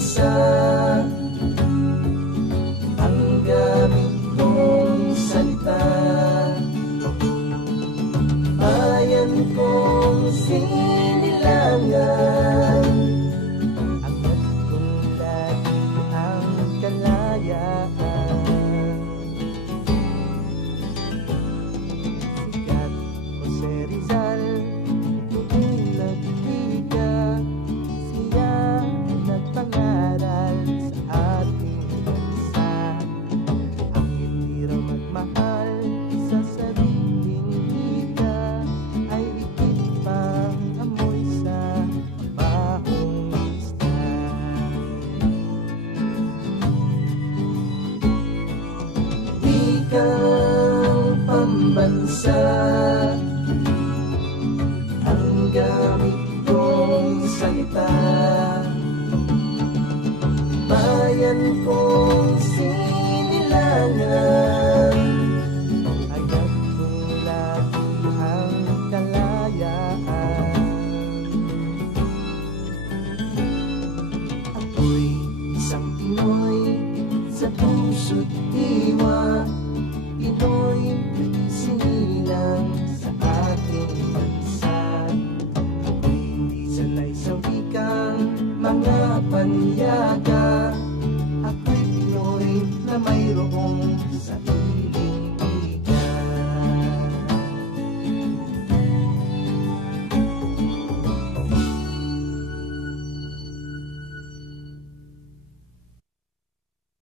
bansa. Ang gamit kong salita, bayan kong sinilangan. Angat kong lagi ang kalayaan. Sikat Jose Rizal, tuwing nagtiga, siya nagpangaral sa ating bansa. Ang hindi raw magmahal sa sariling wika ay higit pang amoy sa bahong isda. Wikang pambansa, ang gamit kong salita, bayan kong sinilangan. Agad kong lagi ang kalayaan. Ako'y isang Pinoy sa puso't diwa, Pinoy na isinilang sa ating bansa. Ako'y hindi sanay sa wikang mga panyaga, ako'y Pinoy na mayroong sarili.